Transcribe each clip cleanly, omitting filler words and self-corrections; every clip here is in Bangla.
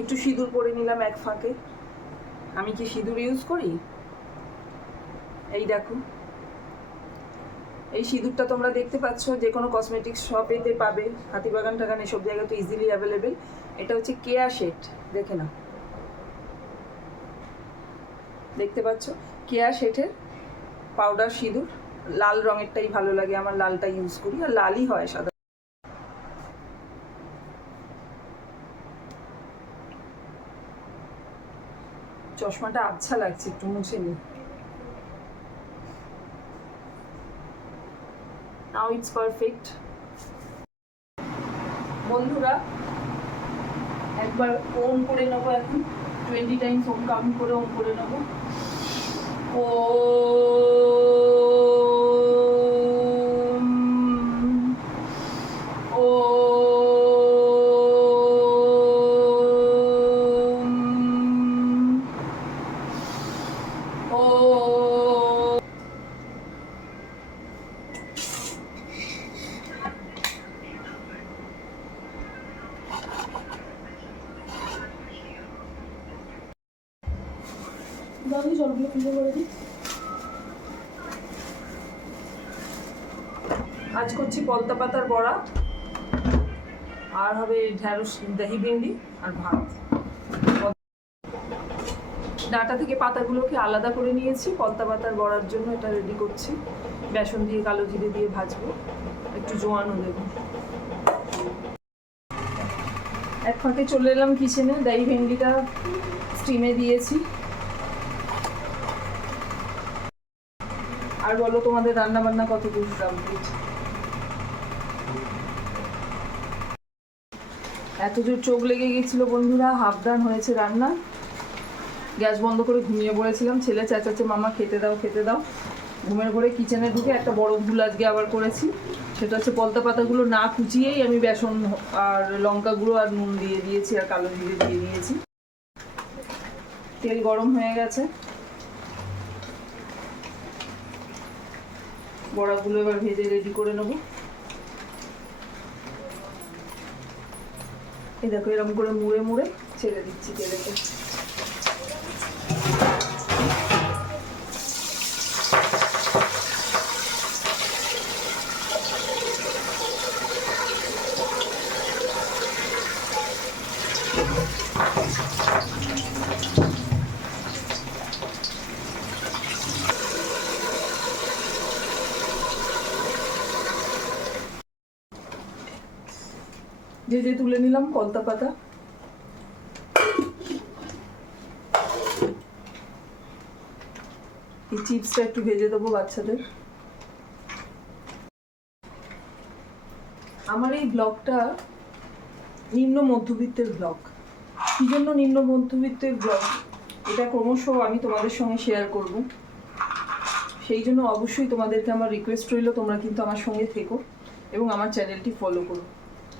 একটু সিঁদুর পরে নিলাম এক ফাঁকে। আমি কি সিঁদুর ইউজ করি? এই দেখো, এই সিঁদুরটা তোমরা দেখতে পাচ্ছ, যে কোনো কসমেটিক্স শপেতে পাবে, হাতিবাগান টাগান এসব জায়গায় তো ইজিলি অ্যাভেলেবেল। এটা হচ্ছে কেয়া শেড, দেখে না, দেখতে পাচ্ছ কেয়া শেডের পাউডার সিঁদুর। লাল রঙেরটাই ভালো লাগে আমার, লালটা ইউজ করি, আর লালই হয় সাদা। চশমাটা আবছা লাগছে, একটু মুছে নিই। Now it's perfect. বন্ধুরা, একবার ওম করে নেবো এখন, 20 টাইমস ওম কাউন্ট করে ওম করে নেবো। ও জলগুলো পুজো করে দিই। আজ করছি পলতা পাতার বড়া, আর হবে ঢ্যাঁড়স দহি ভিন্ডি আর ভাত। ডাঁটা থেকে পাতাগুলোকে আলাদা করে নিয়েছি পলতা পাতার বড়ার জন্য। এটা রেডি করছি, বেসন দিয়ে কালো জিরে দিয়ে ভাজবো, একটু জোয়ানও দেবো। এক ফাঁকে চলে এলাম কিচেনে, দহি ভেন্ডিটা স্টিমে দিয়েছি। আর বলো, তোমাদের রান্না বান্না কত দূর কমপ্লিট? এত জোর চোখ লেগে গেছিল বন্ধুরা, হাফ ডান হয়েছে রান্না। গ্যাস বন্ধ করে ঘুমিয়ে পড়েছিলাম, ছেলে চেঁচাচ্ছে মামা খেতে দাও খেতে দাও। ঘুমের ঘরে কিচেনে ঢুকে একটা বড় ভুল আজকে আবার করেছি। সেটা হচ্ছে পলতা পাতাগুলো না কুচিয়েই আমি বেসন আর লঙ্কা গুঁড়ো আর নুন দিয়ে দিয়েছি, আর কালো জিরে দিয়ে দিয়েছি। তেল গরম হয়ে গেছে, বড়াগুলো এবার ভেজে রেডি করে নেবো। এই দেখো, এরকম করে মুড়ে মুড়ে ছেড়ে দিচ্ছি তেলেতে। ভেজে তুলে নিলাম পলতা পাতা। এই চিপসটা একটু ভেজে দেবো বাচ্চাদের। আমার এই ব্লগটা নিম্ন মধ্যবিত্তের ব্লগ। কি জন্য নিম্ন মধ্যবিত্তের ব্লগ, এটা ক্রমশ আমি তোমাদের সঙ্গে শেয়ার করব। সেই জন্য অবশ্যই তোমাদেরকে আমার রিকোয়েস্ট রইল, তোমরা কিন্তু আমার সঙ্গে থেকো এবং আমার চ্যানেলটি ফলো করো।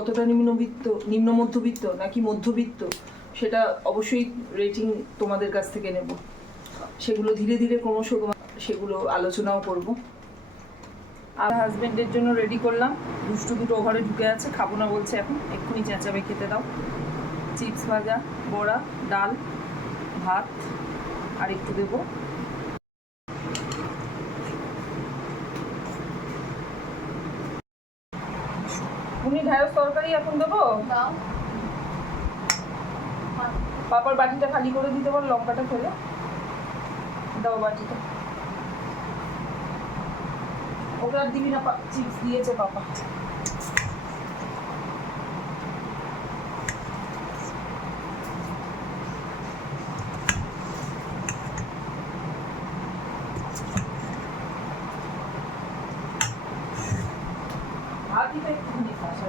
কতটা নিম্ন মধ্যবিত্ত নাকি মধ্যবিত্ত, সেটা অবশ্যই রেটিং তোমাদের কাছ থেকে নেব। সেগুলো ধীরে ধীরে ক্রমশ সেগুলো আলোচনাও করব। আর হাজবেন্ডের জন্য রেডি করলাম, দুষ্টু দুটো ঘরে ঢুকে আছে, খাবো না বলছে, এখন এক্ষুনি চেঁচাবে খেতে দাও। চিপস ভাজা, বড়া, ডাল, ভাত আর একটু দেবো। উনি ঢেঁড়স তরকারি এখন দেবো। পাপার বাটিটা খালি করে দিতে পারো, লঙ্কাটা ফেলে দাও বাটিটা। ওটা আর দিবি না, চিপস দিয়েছে পাপা। ভাতটা একটুখানি খাস।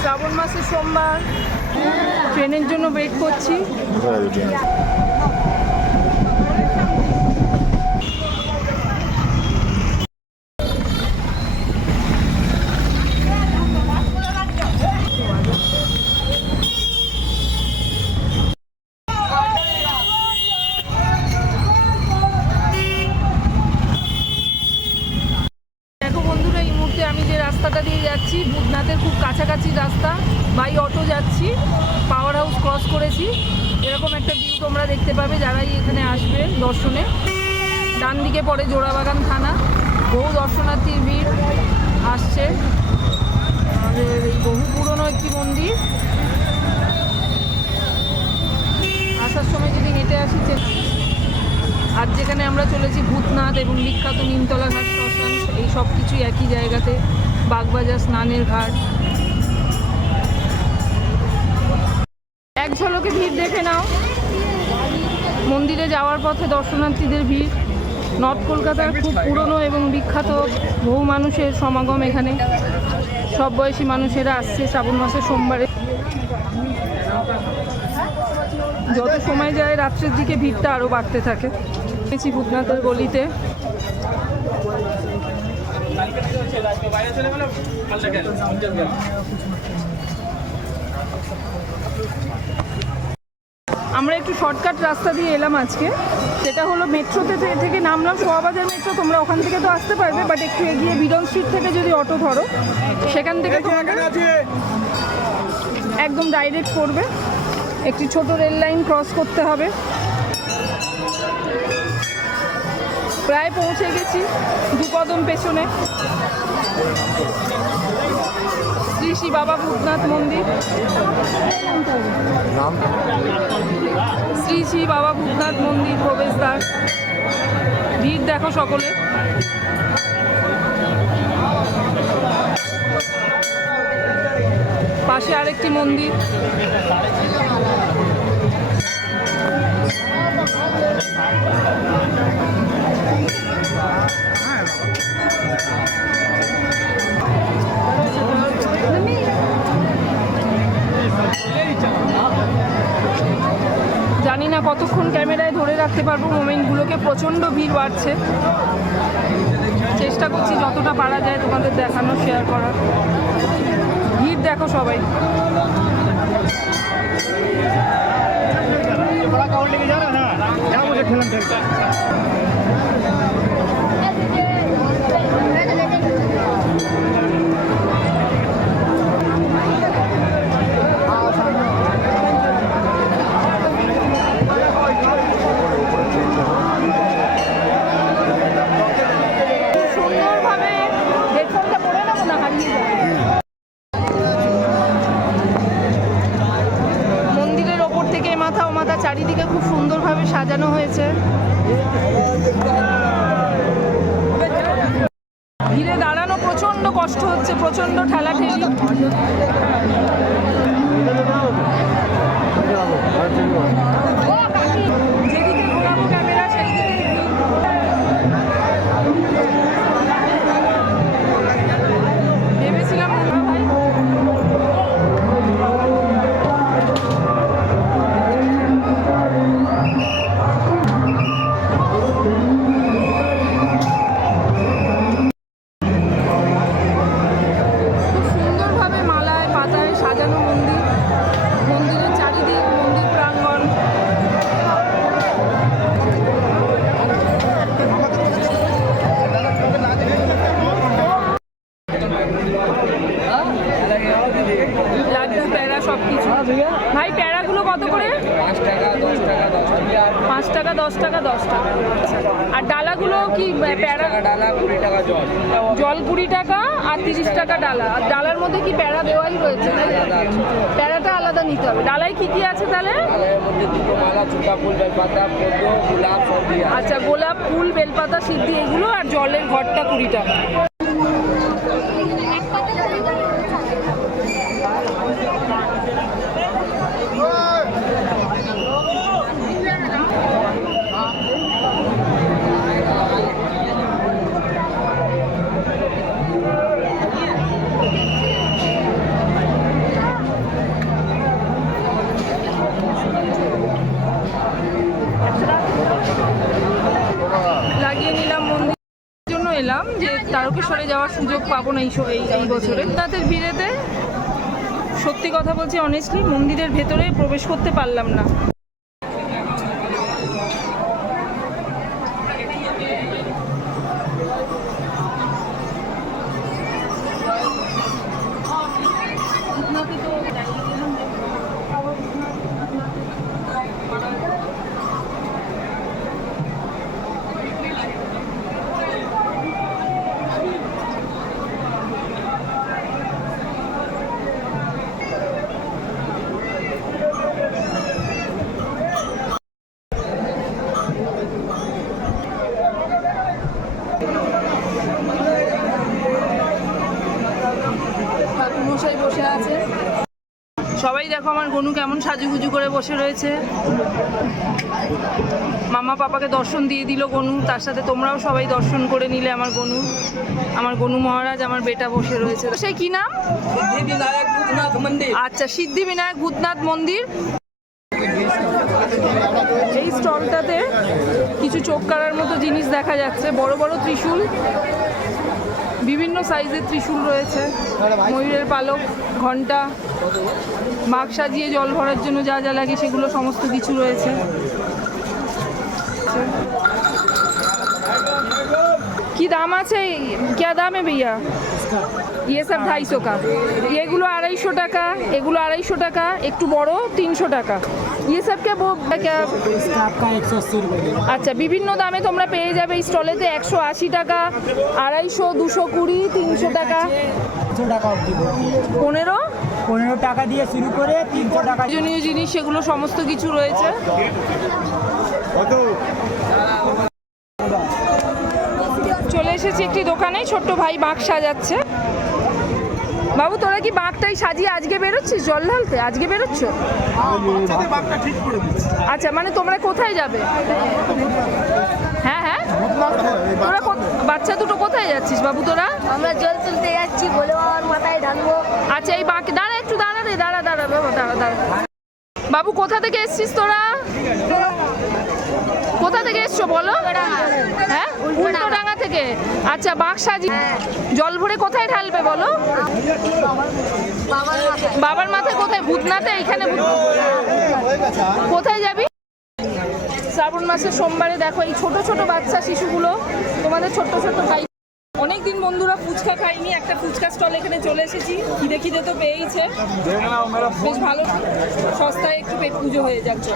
শ্রাবণ মাসের সোমবার, ট্রেনের জন্য ওয়েট করছি। রাস্তাটা দিয়ে যাচ্ছি, ভূতনাথের খুব কাছাকাছি রাস্তা, বাই অটো যাচ্ছি, পাওয়ার হাউস ক্রস করেছি। এরকম একটা ভিউ তোমরা দেখতে পাবে যারাই এখানে আসবে দর্শনে। ডান দিকে পড়ে জোড়াবাগান থানা, বহু দর্শনার্থীর ভিড় আসছে। আমাদের এই বহু পুরনো একটি মন্দির, আসার সময় যদি হেঁটে আসি। আর যেখানে আমরা চলেছি ভূতনাথ এবং বিখ্যাত নিমতলা ঘাট শ্মশান, এই সব কিছুই একই জায়গাতে। বাগবাজার স্নানের ঘাট। এক ঝলকে ভিড় দেখে নাও। মন্দিরে যাওয়ার পথে দর্শনার্থীদের ভিড়। নর্থ কলকাতার খুব পুরনো এবং বিখ্যাত বহু মানুষের সমাগম এখানে। সব বয়সী মানুষেরা আসছে শ্রাবণ মাসের সোমবারে। যত সময় যায় রাত্রের দিকে ভিড়টা আরও বাড়তে থাকে। গেছি ভূতনাথের গলিতে। আমরা একটু শর্টকাট রাস্তা দিয়ে এলাম আজকে। সেটা হলো মেট্রোতে থেকে নামলাম, সোয়াবাজার মেট্রো, তোমরা ওখান থেকে তো আসতে পারবে, বাট একটু এগিয়ে বিডন স্ট্রিট থেকে যদি অটো ধরো সেখান থেকে তোমাদের একদম ডাইরেক্ট করবে। একটি ছোট রেল লাইন ক্রস করতে হবে। প্রায় পৌঁছে গেছি, দু কদম পেছনে। শ্রী শ্রী বাবা ভূতনাথ মন্দির, শ্রী শ্রী বাবা ভূতনাথ মন্দির প্রবেশদ্বার। ভিড় দেখো সকলে। পাশে আরেকটি মন্দির। জানি না কতক্ষণ ক্যামেরায় ধরে রাখতে পারবো মোমেন্টগুলোকে, প্রচণ্ড ভিড় বাড়ছে। চেষ্টা করছি যতটা পারা যায় তোমাদের দেখানো, শেয়ার করার। ভিড় দেখো সবাই। সুন্দরভাবে হেডফোনটা পরে নেবো না, হারিয়ে যাবে। মন্দিরের ওপর থেকে মাথা ও মাথা চারিদিকে খুব সুন্দরভাবে সাজানো হয়েছে। ভিড়ে দাঁড়ানো প্রচণ্ড কষ্ট হচ্ছে, প্রচণ্ড ঠেলাঠেলি। যেদিকে ঘোরাবো ক্যামেরা সেই দিকে ভেবেছিলাম ভাই। ভাই প্যারাগুলো কত করে? 5 টাকা 10 টাকা 10 টাকা 10 টাকা। আর ডালাগুলো কি প্যারা? ডালা 20 টাকা জল, জল 20 টাকা আর 30 টাকা ডালা। আর ডালার মধ্যে কি প্যারা দেওয়াই রয়েছে? প্যারাটা আলাদা নিতে হবে। ডালায় কি কি আছে তাহলে? ডালার মধ্যে দুটো মালা, চুপা ফুল, বেলপাতা, পদ্ম, গোলাপ সব দিয়ে। আচ্ছা, গোলাপ ফুল, বেলপাতা, সিদ্ধি এগুলো, আর জলের ঘরটা 20 টাকা। লাগিয়ে নিলাম। মন্দিরের জন্য এলাম যে তারকেশ্বরে যাওয়ার সুযোগ পাবো না এই বছরে। তাদের ভিড়েতে সত্যি কথা বলছি, অনেস্টলি মন্দিরের ভেতরে প্রবেশ করতে পারলাম না। সবাই দেখো আমার গনু কেমন সাজুগুজু করে বসে রয়েছে। মামা পাপাকে দর্শন দিয়ে দিল গনু, তার সাথে তোমরাও সবাই দর্শন করে নিলে আমার গনু মহারাজ, আমার বেটা বসে রয়েছে। সেই কি নাম? আচ্ছা, সিদ্ধিবিনায়ক ভূতনাথ মন্দির। এই স্টলটাতে কিছু চোখ কাড়ার মতো জিনিস দেখা যাচ্ছে, বড় বড় ত্রিশূল, বিভিন্ন সাইজের ত্রিশূল রয়েছে, ময়ূরের পালক, ঘণ্টা, মাগ সাজিয়ে জল ভরার জন্য যা যা লাগে সেগুলো সমস্ত কিছু রয়েছে। কি দাম আছে? क्या दाम है भैया? ये सब 250 का, এগুলো 250 টাকা, এগুলো 250 টাকা, একটু বড় 300 টাকা। ये सब क्या क्या? इसका आपका 180 रुपये। আচ্ছা, বিভিন্ন দামে তোমরা পেয়ে যাবে এই স্টলেতে। 180 টাকা, 250, 220, 300 টাকা, 300 টাকা অবধি ভর্তি। 15 টাকা দিয়ে শুরু করে 300 টাকা। প্রয়োজনীয় জিনিস সেগুলো সমস্ত কিছু রয়েছে। চলে এসেছি একটি দোকানে, ছোট্ট ভাই বাঁক সাজাচ্ছে। বাবু, তোরা কি বাঁকটাই সাজিয়ে আজকে বেরোচ্ছিস জল ঢালতে? আজকে বেরোচ্ছ? আচ্ছা, মানে তোমরা কোথায় যাবে? হ্যাঁ হ্যাঁ, তোরা বাচ্চা দুটো কোথায় যাচ্ছিস বাবু তোরা? আমরা জল তুলতে যাচ্ছি, বলে বাবার মাথায় ঢালবো। আচ্ছা, এই বাঁক দাঁড়া, একটু দাঁড়া রে, দাঁড়া বাবা, দাঁড়া। বাবু, কোথা থেকে এসছিস তোরা? কোথা থেকে এসছো বলো? হ্যাঁ, উল্টোডাঙ্গা থেকে। আচ্ছা, বাঁক সাজিয়ে জল ভরে কোথায় ঢালবে বলো? বাবার মাথায়। কোথায়? ভূতনাথে? এইখানে কোথায় যাবি? শ্রাবণ মাসের সোমবারে দেখো এই ছোট ছোট বাচ্চা শিশুগুলো, তোমাদের ছোট্ট ছোট্ট ভাই। অনেকদিন বন্ধুরা ফুচকা খাইনি, একটা ফুচকা স্টল এখানে চলে এসেছি। খিদে তো পেয়েছে, বেশ ভালো সস্তায় একটু পেট পুজো হয়ে যাচ্ছে।